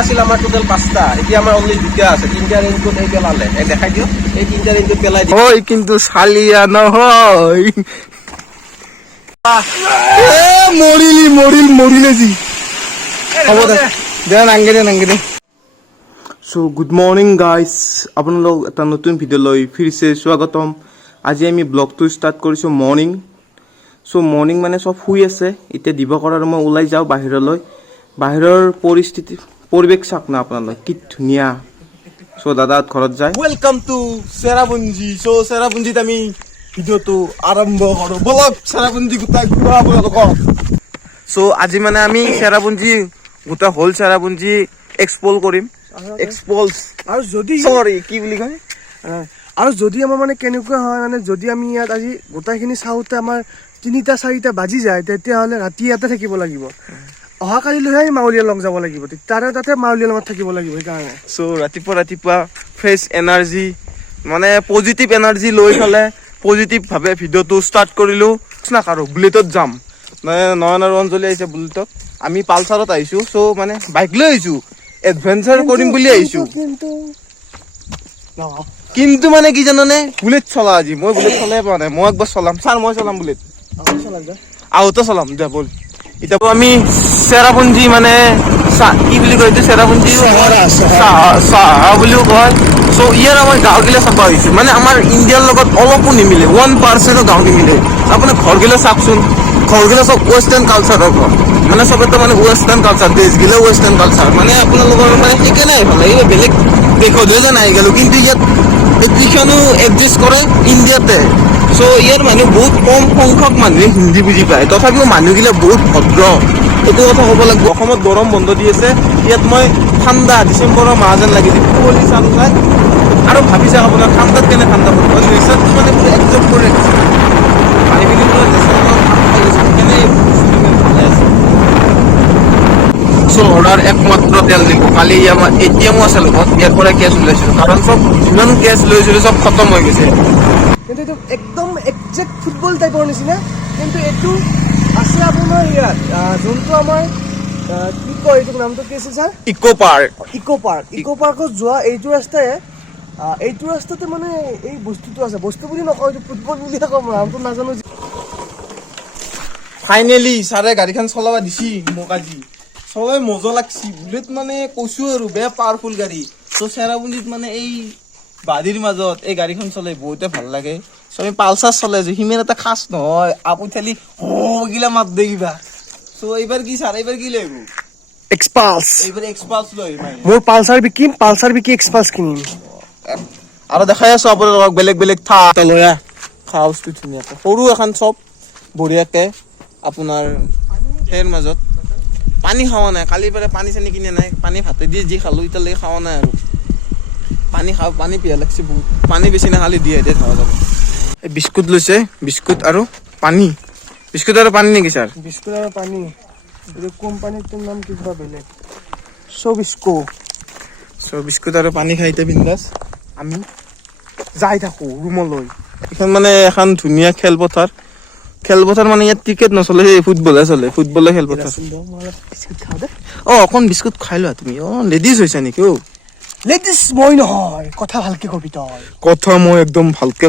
আছিল আমাৰ টোটাল 5টা, এতিয়া আমাৰ অনলি 2টা আছে। 3টা ৰেইনকোট এই পেলালে, এই দেখাই দিও, এই 3টা ৰেইনকোট পেলাই দিও। হয় কিন্তু চালিয়া নহয় মৰিলে জি হ'ব দে নাংগে দে। সো গুড মৰ্নিং গাইজ, আপোনালোক এটা নতুন ভিডিঅ'লৈ ফিৰছে স্বাগতম। আজি আমি ব্লগটো ষ্টাৰ্ট কৰিছোঁ মৰ্নিং। সো মৰ্নিং মানে চব শুই আছে এতিয়া দিবকৰ আৰু মই ওলাই যাওঁ বাহিৰলৈ। বাহিৰৰ পৰিৱেশ চাওক না আপোনালোক, কি ধুনীয়া। সো দাদাত ঘৰত যায়। Welcome to Cherrapunji. সো চেৰাপুঞ্জীত আমি ভিডিঅ'টো আৰম্ভ কৰোঁ। বলক চেৰাপুঞ্জী গোটাই ঘূৰা আপোনালোকক। সো আজি মানে আমি চেৰাপুঞ্জী গোটেই হ'ল চেৰাপুঞ্জী এক্সপ্ল'ৰ কৰিম। আৰু যদি চৰি কি বুলি কয়, আৰু যদি আমাৰ মানে কেনেকুৱা হয় মানে যদি আমি ইয়াত আজি গোটাইখিনি চাওঁতে আমাৰ 3-4টা বাজি যায়, তেতিয়াহ'লে ৰাতি ইয়াতে থাকিব লাগিব। অহাকালিলৈহে আমি মাউলিয়া লগ যাব লাগিব, তাতে মাউলিয়া লগত থাকিব লাগিব। সেইকাৰণে সো ৰাতিপুৱা ফ্ৰেছ এনাৰ্জি মানে পজিটিভ এনাৰ্জি লৈ পেলাই পজিটিভভাৱে ভিডিঅ'টো ষ্টাৰ্ট কৰিলোঁ। নাকাৰোঁ বুলেটত যাম, নয়ন আৰু অঞ্জলি আহিছে বুলেটত, আমি পালচাৰত আহিছোঁ। চ' মানে বাইক লৈ আহিছোঁ, এডভেঞ্চাৰ কৰিম বুলি আহিছোঁ। কিন্তু মানে কি জানানে, বুলেট চলা আজি মই বুলেট চলাই পোৱা নাই। মই একবাৰ চলাম ছাৰ, মই চলাম বুলেট, আহোঁতে চলাম দে বল। এতিয়া আমি চেৰাপুঞ্জী মানে কি বুলি কয় এইটো, চেৰাপুঞ্জী চাহা বুলিও কয়। চ' ইয়াৰ আমাৰ গাঁওগিলা চাব আহিছোঁ। মানে আমাৰ ইণ্ডিয়াৰ লগত অলপো নিমিলে, 1% গাঁও নিমিলে। আপোনাৰ ঘৰগিলা চাওকচোন, ঘৰগিলা চব ৱেষ্টাৰ্ণ কালচাৰৰ ঘৰ, মানে চবতে মানে ৱেষ্টাৰ্ণ কালচাৰ, দেশগিলা ৱেষ্টাৰ্ণ কালচাৰ। মানে আপোনালোকৰ মানে সেইকাৰণে ভাল লাগে, বেলেগ দেশতহে যেন আহি গ'লোঁ, কিন্তু ইয়াত এপ্লিকেশ্যনো এডজাষ্ট কৰে ইণ্ডিয়াতে। চ' ইয়াৰ মানুহ বহুত কম সংখ্যক মানুহে হিন্দী বুজি পায়, তথাপিও মানুহগিলা বহুত ভদ্ৰ, এইটো কথা ক'ব লাগিব। অসমত গৰম বন্ধ দি আছে, ইয়াত মই ঠাণ্ডা ডিচেম্বৰৰ মাহ যেন লাগি যায়, কুঁৱলী চাল খাই। আৰু ভাবি চাওক আপোনাৰ ঠাণ্ডাত কেনে ঠাণ্ডা পৰিব, নেচাৰটো মানে পুৰা একজম কৰি ৰাখিছে, মানুহখিনি পুৰা নেচাৰৰ লগত খাপ খাই গৈছে, সেইকাৰণে ভালে আছে। চ' অৰ্ডাৰ একমাত্ৰ তেল দিব, কালি আমাৰ ATM-ও আছে লগত, ইয়াৰ পৰা কেছ ওলাইছিলোঁ, কাৰণ চব যিমান কেছ লৈছিলোঁ চব খতম হৈ গৈছে। কিন্তু এইটো একদম একজেক্ট ফুটবল টাইপৰ নিচিনা। কিন্তু এইটো আছে আপোনাৰ ইয়াত যোনটো আমাৰ কি কয়, এইটো নামটো কি আছিল ছাৰ? ইক' পাৰ্ক। ইক' পাৰ্কত যোৱা এইটো ৰাস্তাতে মানে এই বস্তুটো আছে। বস্তু বুলি নকওঁ, এইটো ফুটবল বুলিহে ক'ম, নামটো নাজানো। ফাইনেলি ছাৰে গাড়ীখন চলাব দিছি মোক আজি, চলাই মজা লাগছি। বুলেট মানে কৈছোঁ আৰু বেয়া পাৱাৰফুল গাড়ী। ত' চেৰাপুঞ্জীত মানে এই বাৰীৰ মাজত এই গাড়ীখন চলাই বহুতে ভাল লাগে। চ' আমি পালচাৰ চলাই আছোঁ, সিমান এটা খাচ নহয়, আপু ঠেলি গিলা মাত দে কিবা। চ' এইবাৰ কি ছাৰ, এইবাৰ কি লৈ আহিব? এক্সপালছ। এইবাৰ এক্সপালছ লৈ আহিম। মোৰ পালচাৰ বিকি এক্সপালছ কিনিম। আৰু দেখাই আছোঁ আপোনালোকক বেলেগ বেলেগ ঠাই লৈ খোৱা বস্তু ধুনীয়াকৈ, সৰু এখন চব বঢ়িয়াকৈ আপোনাৰ সেইৰ মাজত। পানী খোৱা নাই, কালিৰ পৰা পানী চানী কিনে নাই, পানী ভাতে দি যি খালোঁ এতিয়ালৈকে খোৱা নাই। আৰু পানী পিয়াহ লাগছে বহুত, পানী বেছি নাই, খালি দিয়ে খাব যাব। এই বিস্কুট লৈছে, বিস্কুট আৰু পানী, বিস্কুট আৰু পানী নেকি ছাৰ? বিস্কুট আৰু পানী। এইটো কোম্পানীটোৰ নাম কিবা বেলেগ, চবিস্কো। চ' বিস্কুট আৰু পানী খাই এতিয়া বিন্দাছ আমি যাই থাকোঁ ৰুমলৈ। এইখন মানে এখন ধুনীয়া খেলপথাৰ মানে ইয়াত ক্ৰিকেট নচলে, সেই ফুটবলহে চলে, ফুটবলে খেলপথাৰ। অকণ বিস্কুট খাই লোৱা তুমি। লেডিজ হৈছে নেকি? লেডিজ মই নহয়, কথা ভালকে কবি তই। কথা মই একদম ভালকে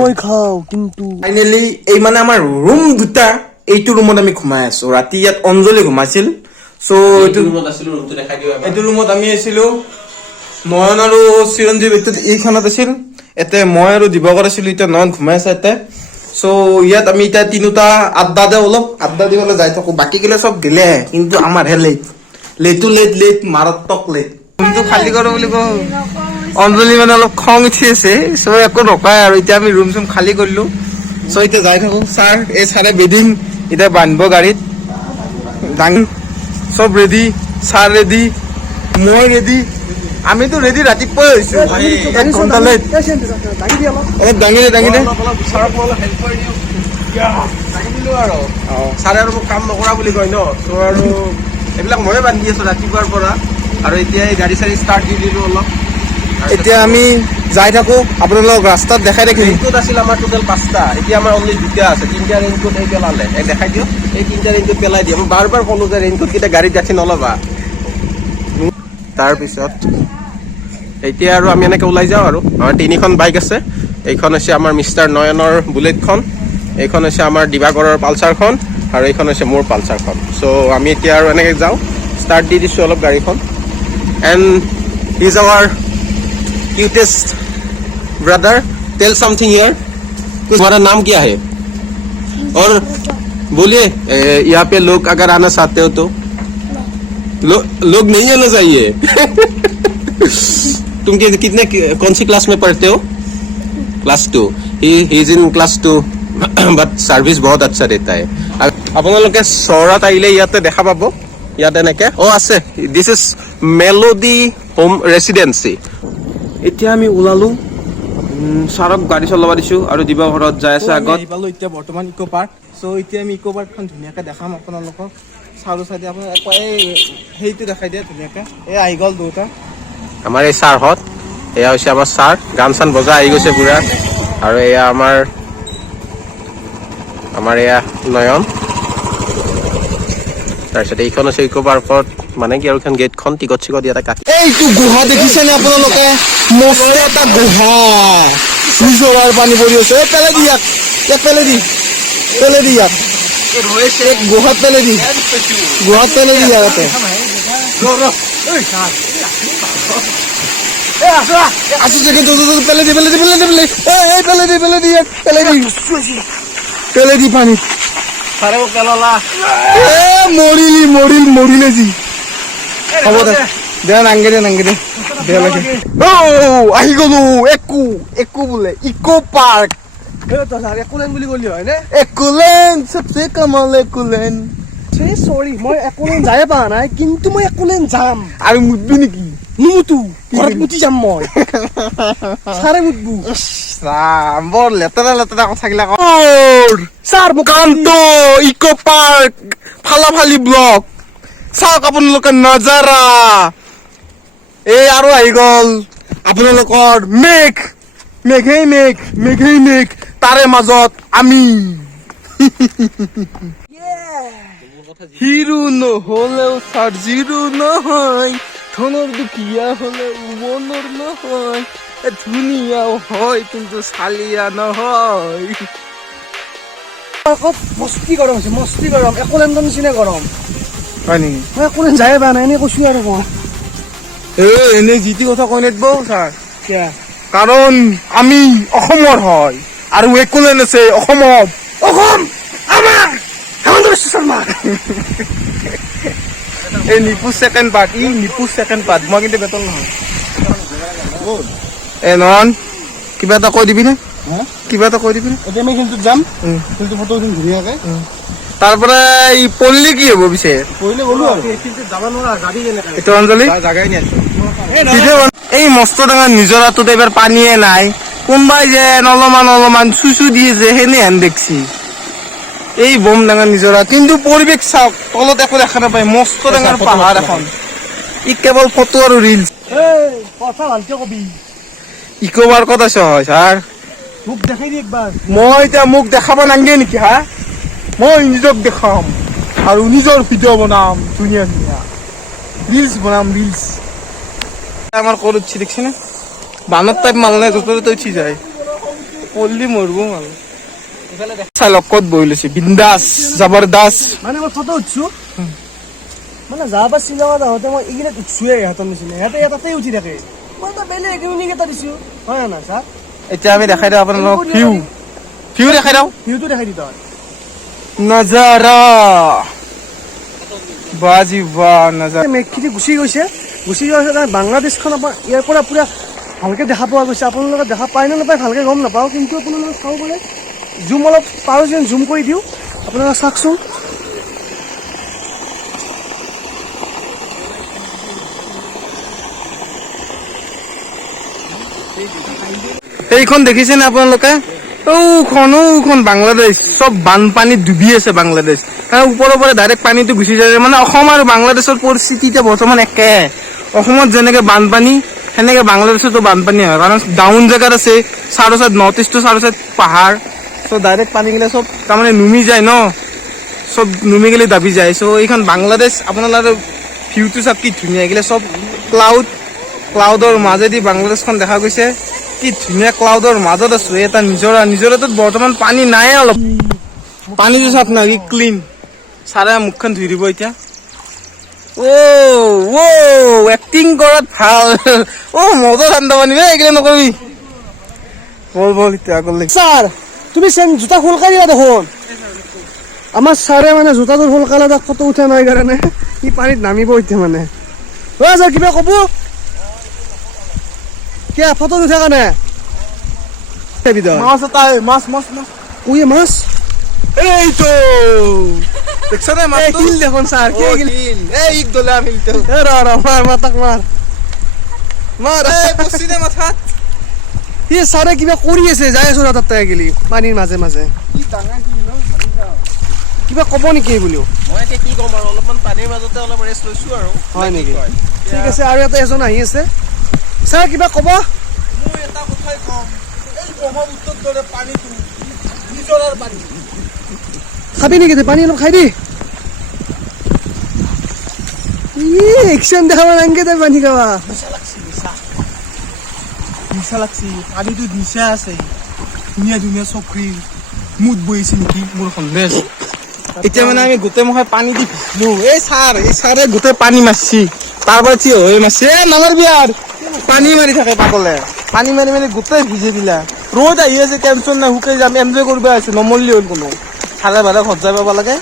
মই খাওঁ কিন্তু। ফাইনেলি এই মানে আমাৰ ৰুম দুটা, এইটো ৰুমত আমি ঘুমাই আছো। ৰাতি ইয়াত অঞ্জলি ঘুমাইছিল। চ' এইটো ৰুমত আমি আছিলোঁ, নয়ন আৰু চিৰঞ্জীৱ এইখনত আছিল। এতিয়া মই আৰু দিবকৰ আছিলোঁ, এতিয়া নয়ন ঘুমাই আছে ইয়াতে। চ' ইয়াত আমি এতিয়া তিনিটা আড্ডা দি পেলাই যাই থাকোঁ। বাকীগিলা চব গেলে, কিন্তু আমাৰহে লেট মাৰাত্মক লেট। ৰুমটো খালী কৰোঁ বুলি কওঁ, অঞ্জলি মানে অলপ খং উঠি আছে। চ' একো নকয় আৰু এতিয়া আমি ৰুম চুম খালী কৰিলোঁ। চ' এতিয়া যাই থাকোঁ। ছাৰে বেডিং এতিয়া বান্ধিব গাড়ীত, চব ৰেডি, ছাৰ ৰেডি, মই ৰেডি, আমিতো ৰেডি ৰাতিপুৱাই হৈছোঁ। 1 ঘণ্টা লেট। অলপ দাঙি দে ছাৰক মই অলপ হেল্প কৰি দিওঁ, দাঙি দিলোঁ আৰু। ছাৰে আৰু মোক কাম নকৰা বুলি কয় ন, চ' আৰু এইবিলাক ময়ে বান্ধি আছোঁ ৰাতিপুৱাৰ পৰা। আৰু এতিয়া এই গাড়ী চাড়ী ষ্টাৰ্ট দি দিলোঁ অলপ। এতিয়া আমি যাই থাকোঁ, আপোনালোকক ৰাস্তাত দেখাই থাকিম। ৰেইনকোট আছিল আমাৰ টোটেল 5টা, এতিয়া আমাৰ অনলি 2টা আছে। 3টা ৰেইনকোট এই পেলালে, এই দেখাই দিওঁ, এই 3টা ৰেইনকোট পেলাই দিয়ে। মই বাৰ ক'লোঁ যে ৰেইনকোটকেইটা গাড়ীত ৰাখি নল'বা। তাৰপিছত এতিয়া আৰু আমি এনেকৈ ওলাই যাওঁ আৰু আমাৰ 3খন বাইক আছে। এইখন হৈছে আমাৰ মিষ্টাৰ নয়নৰ বুলেটখন, এইখন হৈছে আমাৰ দিবাকৰৰ পালচাৰখন, আৰু এইখন হৈছে মোৰ পালচাৰখন। চ' আমি এতিয়া আৰু এনেকৈ যাওঁ, ষ্টাৰ্ট দি দিছোঁ অলপ গাড়ীখন। And is our cutest brother. Tell something here, तुम्हारा नाम क्या है? और बोलिए यहाँ पे लोग अगर आना चाहते हो तो लोग नहीं आना चाहिए। तुम कितने कौन सी क्लास में पढ़ते हो? Class 2। He is in class 2 but service বহুত আচ্ছা দেতা है। আপোনালোকে চহৰত আহিলে ইয়াতে দেখা পাব, ইয়াতে এনেকে আছে, this is melody home residency. এতিয়া আমি ওলালো, ছাৰক গাড়ী চলাব দিছোঁ আৰু দিবা ঘৰত যাই আছে আগত। পালো এতিয়া বৰ্তমান ইকো পাৰ্ক। চ' এতিয়া আমি ইকো পাৰ্কখন ধুনীয়াকৈ দেখাম আপোনালোকক। চাৰু চাইডে আপোনাৰ সেইটো দেখাই দিয়ে ধুনীয়াকৈ। এই আহি গ'ল দুটা আমাৰ এই ছাৰহঁত, এয়া হৈছে আমাৰ ছাৰ, গান চান বজাই আহি গৈছে পুৰা। আৰু এয়া আমাৰ এয়া নয়ন। তাৰপিছত এইখন হৈছে ইকো পাৰ্কত, মানে কি আৰু এখন গেটখন টিকট চিকট ইয়াতে কাটি। এইটো গুহা দেখিছেনে আপোনালোকে? মস্ত এটা গুহা, চলাৰ পানী পৰি আছে। পেলাই দি ইয়াক, পেলাই দি ইয়াক, গুহাত পেলাই দি ইয়াতে। আছো যে কিন্তু পেলাই দি পানীত। মৰিলে যি। হ'ব দে, নাংগে দে বেয়া লাগে। আহি গলো একো বোলে ইকো পাৰ্ক। একোলেণ্ড বুলি ক'লি হয় নে? একোলেণ্ড সবচে কমাল একোলেণ্ড। চৰি, মই একোলেণ্ড যায়ে পোৱা নাই, কিন্তু মই একোলেণ্ড যাম। আৰু মুতবি নেকি? নুমুতো, ঘৰত মুতি যাম মই। ছাৰে মুতবো। বৰ লেতেৰা কথাবিলাক। ছাৰ মোক কামটো ইকো পাৰ্ক ফালাফালি ব্লক চাওক আপোনালোকে নজাৰা। এই আৰু আহি গ'ল আপোনালোকৰ মেঘেই মেঘ, তাৰে মাজত আমি। হিৰো নহলেও ছাৰ জিৰো নহয়, ধনৰ দুখীয়া হলে মনৰ নহয়, ধুনীয়াও হয় কিন্তু চালিয়া নহয়। মস্তি গৰম হৈছে, একোলেণ্ডৰ নিচিনা গৰম। হয় নেকি? মই একোলেণ্ড যায়ে পোৱা নাই, এনেই কৈছো আৰু মই। এনেই যি টি কথা কৈ নেদব ছাৰ, কিয়া? কাৰণ আমি অসমৰ হয় আৰু একোলেণ্ড আছে অসমত। অসম আমাৰ হেমন্ত বিশ্ব শৰ্মা। এই নিপু ছেকেণ্ড পাৰ্ট, মই কিন্তু বেতন নহয়। নয়ন কিবা এটা কৈ দিবি নে? এতিয়া আমি কিন্তু যাম, কিন্তু ফটো উঠিম ধুনীয়াকে। তাৰ পৰা এই পল্লী কি হ'ব পিছে? পঢ়িলে গ'লো আৰু যাব নোৱাৰা, গাড়ী কেনেকে? এইটো অঞ্জলি জাগাই নাই। এই মস্ত ডাঙৰ নিজৰাটোত এইবাৰ পানীয়ে নাই, কোনোবাই যে অলপমান চুচু দিয়ে যে সেনেহেন দেখছি। এই বম ডাঙৰ নিজৰা, কিন্তু পৰিৱেশ চাওক, তলত একো দেখা নাপায়, মস্ত ডাঙৰ পাহাৰ এখন। ই কেৱল ফটো আৰু ৰিলছ। কথা ভালকে কবি, ইকো পাৰ্কত আছ হয় ছাৰ? মোক দেখাই দি একবাৰ। মই এতিয়া মোক দেখাব নাংগে নেকি হা? মই নিজক দেখাম আৰু নিজৰ ভিডিঅ' বনাম, ধুনীয়া ৰিলছ বনাম। আমাৰ ক'ত উঠছি দেখছি নে? বানত টাইপ মাল নাই, য'তে উঠি যায়, পল্লী মৰব মাল। চাই লওক ক'ত বহি লৈছে, বিন্দাছ জবৰদস্ত। মানে মই ফটো উঠছো, মানে যাবা শ্বিলঙত যাওঁতে মই এইকেইটাত উঠছোৱে ইহঁতৰ নিচিনা। সিহঁতে তাতেই উঠি থাকে, মই এটা বেলেগ ইউনিক এটা দিছো, হয় না ছাৰ? এতিয়া আমি দেখাই দিওঁ আপোনালোকক ভিউ দেখাই দিওঁ, ভিউটো দেখাই দি তই। নজাৰা বাজি নজাৰা। মেঘখিনি গুচি যোৱাৰ পিছত বাংলাদেশখন আপোনাৰ ইয়াৰ পৰা পুৰা ভালকে দেখা পোৱা গৈছে। আপোনালোকে দেখা পায় নে নাপায় ভালকে গম নাপাওঁ, কিন্তু আপোনালোকে চাব পাৰে। জুম অলপ পাৰোঁ যেন জুম কৰি দিওঁ, আপোনালোকে চাওকচোন। এইখন দেখিছেনে আপোনালোকে? ঔখন বাংলাদেশ, চব বানপানীত ডুবি আছে বাংলাদেশ। ওপৰৰ পৰা ডাইৰেক্ট পানীটো গুচি যায়। মানে অসম আৰু বাংলাদেশৰ পৰিস্থিতি এতিয়া বৰ্তমান একে। অসমত যেনেকে বানপানী, সেনেকে বাংলাদেশতো বানপানী হয়, কাৰণ ডাউন জেগাত আছে, চাৰো চাইড নৰ্থ ইষ্টটো চাৰো চাইড পাহাৰ, চ' ডাইৰেক্ট পানী গেলে চব তাৰমানে নুমি যায় ন, চব নুমি গেলে দাবি যায়। চ' এইখন বাংলাদেশ, আপোনালোকে ভিউটো চাওক কি ধুনীয়া, এইগিলা চব ক্লাউডৰ মাজেদি বাংলাদেশখন দেখা গৈছে। কি ধুনীয়া ক্লাউডৰ মাজত আছো। এটা নিজৰাটোত বৰ্তমান পানী নাই, অলপ পানীটো চাওক না, কি ক্লিন। ছাৰে মুখখন ধুই দিব এতিয়া। এক্টিং কৰাত ভাল। মজা ঠাণ্ডা পানী এইগিলা নকৰিবি। বল এতিয়া আগলৈ। স্যাৰ তুমি জোতা খোলকাই দিলা দেখোন। আমাৰ স্যাৰে মানে জোতাটো খোলকালে তাক ফটো উঠা নাই কাৰণে ই পানীত নামিব এতিয়া মানে। স্যাৰ কিবা কব কে ফটো উঠা কাৰণে মাছ এটা মাছ উয়ে মাছ এইটো দেখছ নে মাছ কিল দেখোন স্যার কে কিল এই ইক দলে আমি মাৰ তাক মাৰ এই পছি দে মাথাত। সি স্যাৰে কিবা কৰি আছে, যাই আছো তাতে গেলি পানীৰ মাজে মাজে। কিবা কব নেকি বুলিও? মই এতিয়া কি ক'ম আৰু, অলপমান পানীৰ মাজতে অলপ ৰেষ্ট লৈছো আৰু। হয় নেকি? ঠিক আছে, আৰু এটা এজন আহি আছে। স্যাৰ কিবা কব? মই এটা কথাই কম, এই ব্ৰহ্মপুত্ৰৰ দৰে পানীটো নিজৰাৰ পানী। খাবি নেকি পানী? অলপ খাই দি। একশন দেখাব নাংগে তই পানী খাবা। নিচা লাগছি, পানীটোত নিচা আছে। ধুনীয়া চকৰি মুঠ বহিছে নেকি, মোৰ সন্দেহ আছে। এতিয়া মানে আমি গোটেই মুখে পানী দি ভিজলো। এই ছাৰে গোটেই পানী মাৰছি, তাৰ পৰা থিয় হৈ মাৰছি। নামাৰবি আৰু, পানী মাৰি থাকে পাগলে। পানী মাৰি গোটেই ভিজি দিলা। ৰ'দ আহি আছে, টেনচন নাই, শুকাই যাম, এনজয় কৰিব আছে, নমৰলি হ'ল কোনো। ছাৰে ভালে ঘৰত যাব পাব লাগে।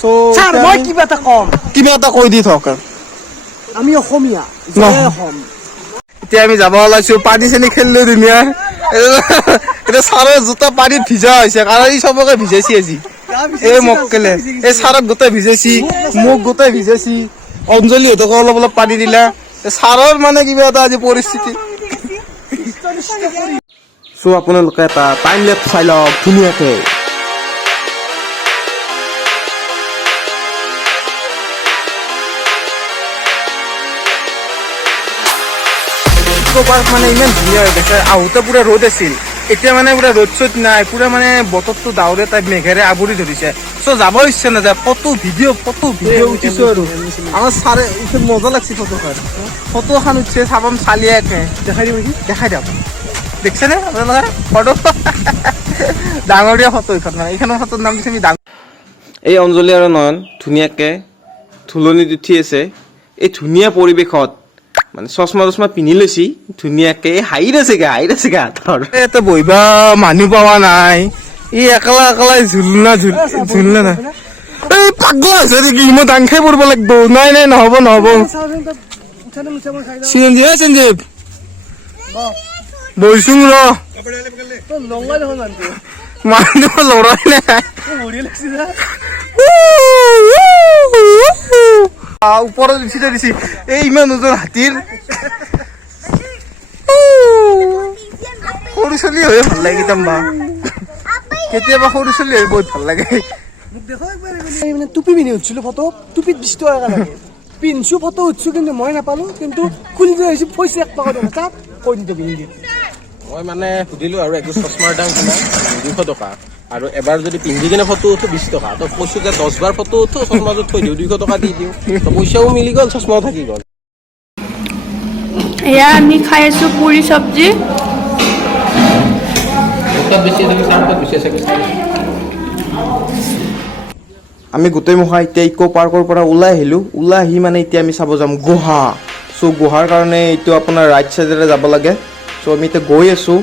স্যাৰ মই কিবা এটা কম, কিবা এটা কৈ দি থক। আমি অসমীয়া, জয় অসম। এতিয়া আমি যাব ওলাইছো, পানী চানী খেলিলো ধুনীয়া। এতিয়া ছাৰৰ জোতা পানীত ভিজা হৈছে, কাৰণ ই চবকে ভিজাইছি আজি। এই মক্কেলে এই ছাৰক গোটেই ভিজাইছি, মোক গোটেই ভিজাইছি, অঞ্জলিহঁতকো অলপ পানী দিলা। ছাৰৰ মানে কিবা এটা আজি পৰিস্থিতি। চ' আপোনালোকে এটা টাইম লেপছ চাই লওক ধুনীয়াকে। পাৰ্ক মানে ইমান ধুনীয়া হৈ গৈছে। আহোঁতে পুৰা ৰ'দ আছিল, এতিয়া মানে পুৰা ৰ'দ চ'দ নাই, পুৰা মানে বতৰটো ডাৱৰে টাইপ মেঘেৰে আৱৰি ধৰিছে। চ' যাব ইচ্ছা নাযায়। ফটো ভিডিঅ' উঠিছো আৰু আমাৰ ছাৰে এতিয়া মজা লাগছে। ফটো এখন উঠিছে, চাবাম চালিয়াকে দেখাই দিব নেকি? দেখাই দিয়ক। দেখিছেনে আপোনালোকে ফটো? ডাঙৰীয়া ফটো এইখন, মানে এইখনৰ ফটোৰ নাম দিছে আমি ডাঙৰ। এই অঞ্জলি আৰু নয়ন ধুনীয়াকে ধুলনিত উঠি আছে। এই ধুনীয়া পৰিৱেশত মানে চশমা পিন্ধি লৈছি ধুনীয়াকে, হাঁহি আছে গা ইয়াতে বহিবা মানুহ পোৱা নাই। ই একলা ঝুলনা নাই। এই পাগল আছে নেকি? মই দাং খাই পৰিব লাগিব। নাই নহ'ব। সঞ্জীৱ বহিছোং ৰ মানুহ লৰাই নাই। ওপৰত উঠি দিছি। এই ইমান ওজন হাতীৰ সৰু ছোৱালী হৈ ভাল লাগে কেতিয়াবা সৰু ছোৱালী হৈ বহুত ভাল লাগে। টুপি পিন্ধি উঠিছিলো, ফটো টুপিত 20 টকা লাগে। পিন্ধছো, ফটো উঠছো, কিন্তু মই নাপালো। কিন্তু খুলি লৈ আহিছো, পইচা 1 টকা দিওঁ তাত কৈ দিওঁ পিন্ধি। মই মানে সুধিলো আৰু একযোৰ চশমাৰ দাম কিমান, 200 টকা। আৰু এবাৰ যদি পিন্ধি কিনে ফটো উঠো 20 টকা। তো কৈছো যে 10 বাৰ ফটো উঠো, চশমাযোৰ থৈ দিওঁ, 200 টকা দি দিওঁ। তো পইচাও মিলি গ'ল, চশমাও থাকি গ'ল। এয়া আমি খাই আছো পুৰি চব্জি। আমি গোটেই মুখা এতিয়া ইক' পাৰ্কৰ পৰা ওলাই আহিলোঁ। ওলাই আহি মানে এতিয়া আমি চাব যাম গুহা। চ' গুহাৰ কাৰণে এইটো আপোনাৰ ৰাইট চাইডেৰে যাব লাগে। চ' আমি এতিয়া গৈ আছোঁ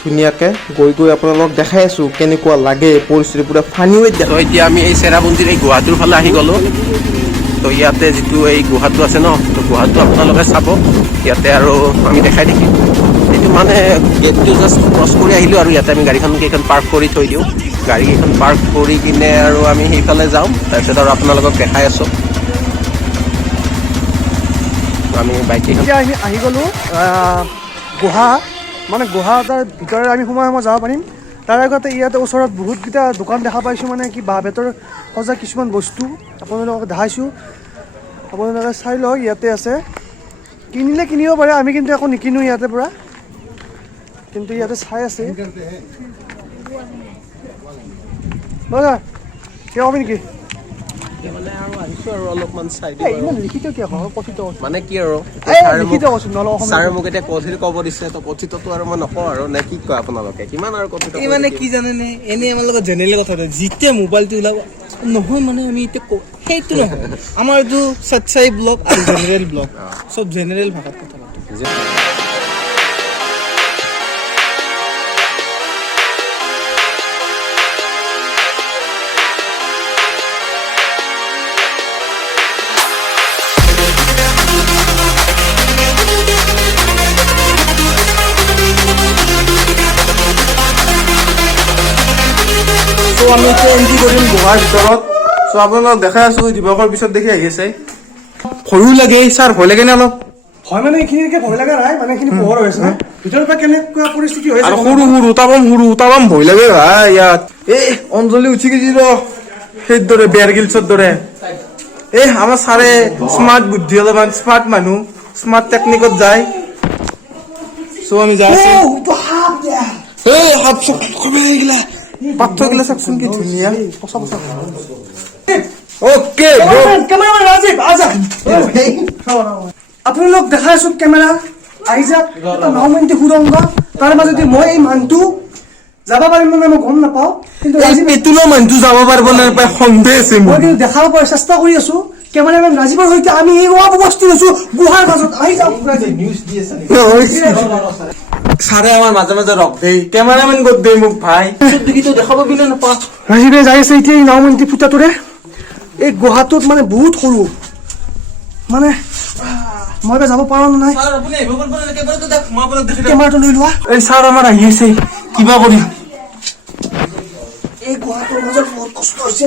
ধুনীয়াকৈ, গৈ আপোনালোকক দেখাই আছোঁ কেনেকুৱা লাগে পৰিস্থিতি, পূৰা ফানি ৱেট তো এতিয়া আমি এই চেৰাপুঞ্জীৰ এই গুহাটোৰ ফালে আহি গ'লোঁ। তো ইয়াতে যিটো এই গুহাটো আছে ন, তো গুহাটো আপোনালোকে চাব ইয়াতে, আৰু আমি দেখাই থাকিম। এইটো মানে গেটটো জাষ্ট ক্ৰছ কৰি আহিলোঁ, আৰু ইয়াতে আমি গাড়ীখন কেইখন পাৰ্ক কৰি থৈ দিওঁ। গাড়ীকেইখন পাৰ্ক কৰি কিনে আৰু আমি সেইফালে যাওঁ। তাৰপিছত আৰু আপোনালোকক দেখাই আছোঁ। আমি বাইককেইখন এতিয়া আহি গ'লোঁ গুহা, মানে গুহা এটাৰ ভিতৰত আমি সোমাই যাব পাৰিম। তাৰ আগতে ইয়াতে ওচৰত বহুতকেইটা দোকান দেখা পাইছোঁ, মানে কি বাঁহ বেতৰ সজা কিছুমান বস্তু আপোনালোকক দেখাইছোঁ। আপোনালোকে চাই লওক, ইয়াতে আছে। কিনিলে কিনিব পাৰে, আমি কিন্তু একো নিকিনো ইয়াতে পৰা, কিন্তু ইয়াতে চাই আছে। কিবা ক'বি নেকি? মানে আৰু আহিছো আৰু অলপমান চাই এই ইমান লিখিত কিয় কওঁ কথিত মানে কি আৰু লিখিত কৈছো নহ'লে অসমীয়া ছাৰে মোক এতিয়া কথিত ক'ব দিছে তো কথিতটো আৰু মই নকওঁ আৰু নে কি কয় আপোনালোকে কিমান আৰু কথিত এই মানে কি জানেনে এনেই আমাৰ লগত জেনেৰেল কথা যেতিয়া মোবাইলটো ওলাব নহয় মানে আমি এতিয়া সেইটো নহয় আমাৰ এইটো সচ্চাই ব্লগ আৰু জেনেৰেল ব্লগ চব জেনেৰেল ভাষাত কথা পাতো আমি এতিয়া এন্ট্ৰি কৰিম গুহাৰ ভিতৰত চ' আপোনালোকক দেখাই আছো দিৱসৰ পিছত দেখি আহি আছে ভয়ো লাগে ছাৰ ভয় লাগে নে অলপ হয় মানে এইখিনিকে ভয় লগা নাই মানে এইখিনি পোহৰ হৈ আছে ভিতৰৰ পৰা কেনেকুৱা পৰিস্থিতি হৈ আছে আৰু সৰু তামাম ভয় লাগে ভাই ইয়াত এই অঞ্জলি উঠি গৈছি ৰ সেইদৰে বেয়াৰ গিলছৰ দৰে এই আমাৰ ছাৰে স্মাৰ্ট বুদ্ধি অলপমান স্মাৰ্ট মানুহ স্মাৰ্ট টেকনিকত যায় চ' আমি যাই আছো এই হাত চক কমে গিলা পাথৰগিলা চাওকচোন কি ধুনীয়া অ'কে কেমেৰামেন ৰাজীৱ আজা আপোনালোক দেখাই আছো কেমেৰা আহি যাওক এটা 9 মিনিট সুৰংগ তাৰ মাজতে মই এই মানুহটো যাব পাৰিম নে মই গম নাপাওঁ কিন্তু এই পেটুলৰ মানুহটো যাব পাৰিব নে নাপায় সন্দেহ আছে মই মোৰ কিন্তু দেখাব পৰা চেষ্টা কৰি আছো কেমেৰামেন ৰাজীৱৰ সৈতে আমি এই উপস্থিত আছো গুহাৰ মাজত আহি যাওক নিউজ দি আছে ছাৰে আমাৰ মাজে মাজে ৰখ দেই কেমেৰামেন ক'ত দেই মোক ভাই দেখি দেখাব বিলে নাপাওঁ ৰাজীৱে যাই আছে এতিয়া এই 9 মিনিট ফুটাটোৰে এই গুহাটোত মানে বহুত সৰু মানে মই যাব পাৰো নাই ছাৰ আপুনি আহিব পাৰিব নে কেমেৰাটো দেখ মই আপোনাক দেখি কেমেৰাটো লৈ লোৱা এই ছাৰ আমাৰ আহি আছে কিবা কৰি এই গুহাটোৰ মাজত বহুত কষ্ট হৈছে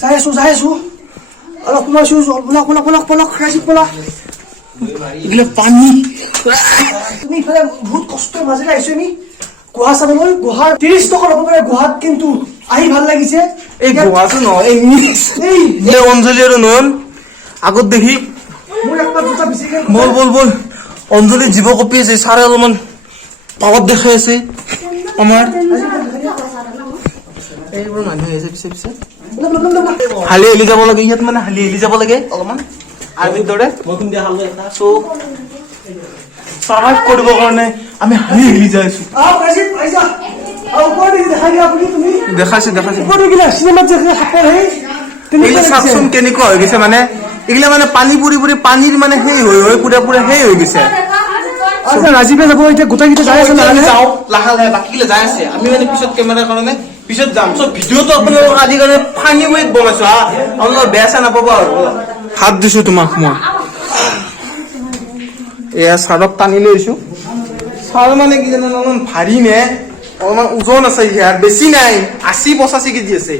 যাই আছো অলপ সোমাইছো পলক ৰাজীৱ পলক এইগিলা পানী তুমি ইফালে বহুত কষ্টৰ মাজেৰে আহিছো আমি গুহা চাবলৈ গুহাৰ 30 টকা ল'ব পাৰে গুহাত কিন্তু আহি ভাল লাগিছে এই গুহাটো নহয় এই অঞ্জলি আৰু নয়ন আগত দেখি মোৰ একবাৰ দুটা বিচাৰি বল অঞ্জলি জীৱ কপি আছে ছাৰে অলপমান পাৱাত দেখাই আছে আমাৰ এইবোৰ মানুহ আছে পিছে হালি হেলি যাব লাগে ইয়াত মানে হালি হেলি যাব লাগে অলপমান আৰ্মিৰ দৰে চাৰ্ভাইভ কৰিবৰ কাৰণে আমি হালি হেলি যাই আছো ৰাজীৱ আইজা ওপৰ দেখি দেখাই দিয়া আপুনি তুমি দেখাইছে ওপৰ দেখি চিনেমাত যে সাপৰ সেই এইগিলা চাওকচোন কেনেকুৱা হৈ গৈছে মানে এইগিলা মানে পানী পৰি পানীৰ মানে সেই হৈ পুৰা সেই হৈ গৈছে ৰাজীৱে যাব এতিয়া গোটেইকেইটা যাই আছে লাহে বাকীগিলা যাই আছে আমি মানে পিছত কেমেৰাৰ কাৰণে পিছত যাম চব ভিডিঅ'টো আপোনালোকক আজি কাৰণে ফানি ৱেত বনাইছো হা আপোনালোকে বেয়া চেয়া নাপাব আৰু হাত দিছো তোমাক মই এয়া ছাৰক টানি লৈ আহিছো ছাৰ মানে কি জানে অলপমান ভাৰী নে অলপমান ওজন আছে ইয়াৰ বেছি নাই 80-85 কেজি আছে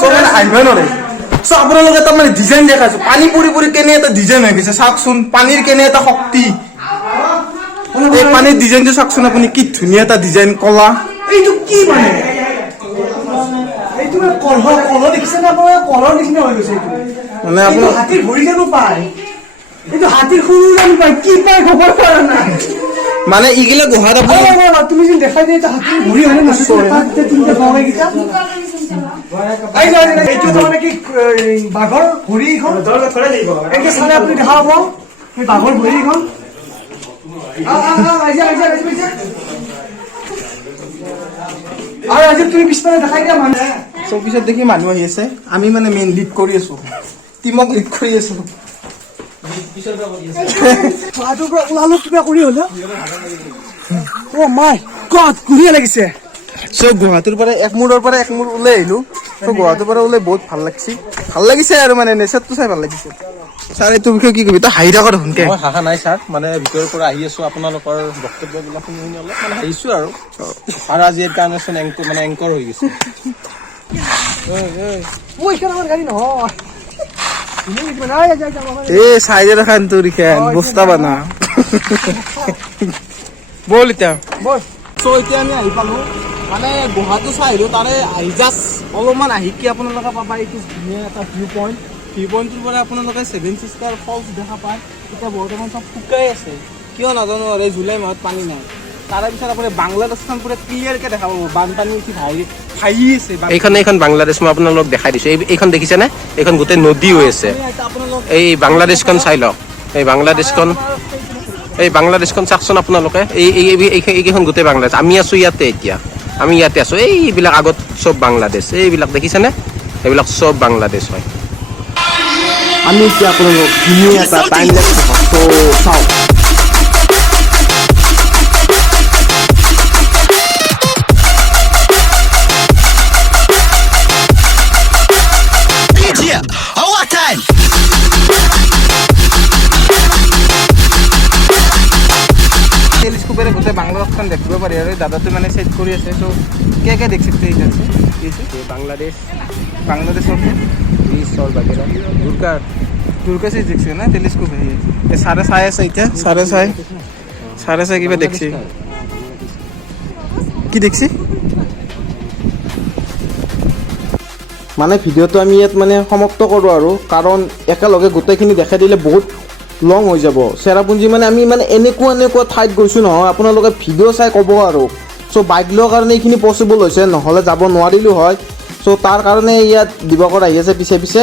চব মানে আহিব নোৱাৰে চ' আপোনালোকে এটা মানে ডিজাইন দেখাইছো পানী পৰি কেনে এটা ডিজাইন হৈ গৈছে চাওকচোন পানীৰ কেনে এটা শক্তি এই পানীৰ ডিজাইনটো চাওকচোন আপুনি কি ধুনীয়া এটা ডিজাইন কলা এইটো কি মানে এইটো কলহ দেখিছে নে আপোনাৰ কলৰ নিচিনা হৈ গৈছে এইটো মানে এইটো আপোনাৰ হাতীৰ ভৰি জানো পায় এইটো হাতীৰ সৰু জানো পায় কি পায় খবৰ পৰা নাই মানে ইগিলা গুহাত আপুনি তুমি যেন দেখাই দিয়ে হাতীৰ ভৰি হয়নে নিশ্চয় তিনিটা বগাইকেইটা এইটো তাৰমানে কি বাঘৰ ভৰিখন এনেকে চালে আপুনি দেখা পাব সেই বাঘৰ ভৰিখন আৰু আজি তুমি পিছফালে দেখাই দিয়া মানুহ চব পিছত দেখি মানুহ আহি আছে আমি মানে মেইন লিড কৰি আছো টিমক লিড কৰি আছো গুৱাহাটীৰ পৰা ওলালো কিবা কৰি হলে অ' মাই গড ঘূৰিয়ে লাগিছে চব গুৱাহাটীৰ পৰা এক মূৰৰ পৰা এক মূৰ ওলাই আহিলো তো গুৱাহাটীৰ পৰা ওলাই বহুত ভাল লাগিছে আৰু মানে নেচাৰটো চাই ভাল লাগিছে ছাৰ এইটোৰ বিষয়ে কি কবি তই হাঁহি থাক দেখোনকে মই হাঁহা নাই ছাৰ মানে ভিতৰৰ পৰা আহি আছো আপোনালোকৰ বক্তব্যবিলাক শুনি অলপ মানে হাঁহিছো আৰু আজি ইয়াৰ কাৰণে চোন মানে এংকৰ হৈ গৈছে এইখন আমাৰ গাড়ী নহয় এ চাইজৰ খান তোৰ খান বস্তা বানা বল এতিয়া বল চ' এতিয়া আমি আহি পালো মানে গুহাটো চাই আহিলো তাৰে আহি জাষ্ট অলপমান আহি কি আপোনালোকে পাবা এইটো ধুনীয়া এটা ভিউ পইণ্টটোৰ পৰা আপোনালোকে 7 চিষ্টাৰ ফলছ দেখা পায় এতিয়া বৰ্তমান চব শুকাই আছে কিয় নাজানো আৰু এই জুলাই মাহত পানী নাই তাৰে পিছত আপুনি বাংলাদেশখন পুৰা ক্লিয়াৰকৈ দেখা পাব বানপানী উঠি ভাহি আছে এইখন বাংলাদেশ মই আপোনালোকক দেখাই দিছোঁ এইখন দেখিছেনে এইখন গোটেই নদী হৈ আছে আপোনালোক এই বাংলাদেশখন চাই লওক এই বাংলাদেশখন চাওকচোন আপোনালোকে এইকেইখন গোটেই বাংলাদেশ আমি আছোঁ ইয়াতে এতিয়া আমি ইয়াতে আছোঁ এইবিলাক আগত চব বাংলাদেশ এইবিলাক দেখিছেনে এইবিলাক চব বাংলাদেশ হয় আমি এতিয়া আপোনালোক ধুনীয়া এটা টাইম লেপছ চাওঁ টেলিস্কোপেৰে গোটেই বাংলাদেশখন দেখিব পাৰি আৰু দাদাটো মানে ছেট কৰি আছে চ' কে দেখছে বাংলাদেশৰ দুৰ্গা চাই দেখছে না টেলিস্কোপ চাৰে চাই আছে এতিয়া চাৰে চাই কিবা দেখছে কি দেখছি মানে ভিডিঅ'টো আমি ইয়াত মানে সমাপ্ত কৰোঁ আৰু কাৰণ একেলগে গোটেইখিনি দেখাই দিলে বহুত লং হৈ যাব চেৰাপুঞ্জী মানে আমি মানে এনেকুৱা ঠাইত গৈছোঁ নহয় আপোনালোকে ভিডিঅ' চাই ক'ব আৰু চ' বাইক লোৱাৰ কাৰণে এইখিনি পচিবল হৈছে নহ'লে যাব নোৱাৰিলোঁ হয় চ' তাৰ কাৰণে ইয়াত দিবাকৰ আহি আছে পিছে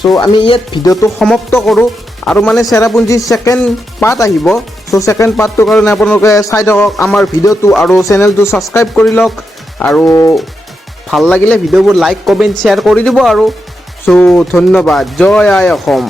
চ' আমি ইয়াত ভিডিঅ'টো সমাপ্ত কৰোঁ আৰু মানে চেৰাপুঞ্জী ছেকেণ্ড পাৰ্ট আহিব চ' ছেকেণ্ড পাৰ্টটোৰ কাৰণে আপোনালোকে চাই থাকক আমাৰ ভিডিঅ'টো আৰু চেনেলটো ছাবস্ক্ৰাইব কৰি লওক আৰু ভাল লাগিলে ভিডিঅ'বোৰ লাইক কমেণ্ট শ্বেয়াৰ কৰি দিব আৰু চ' ধন্যবাদ জয় আই অসম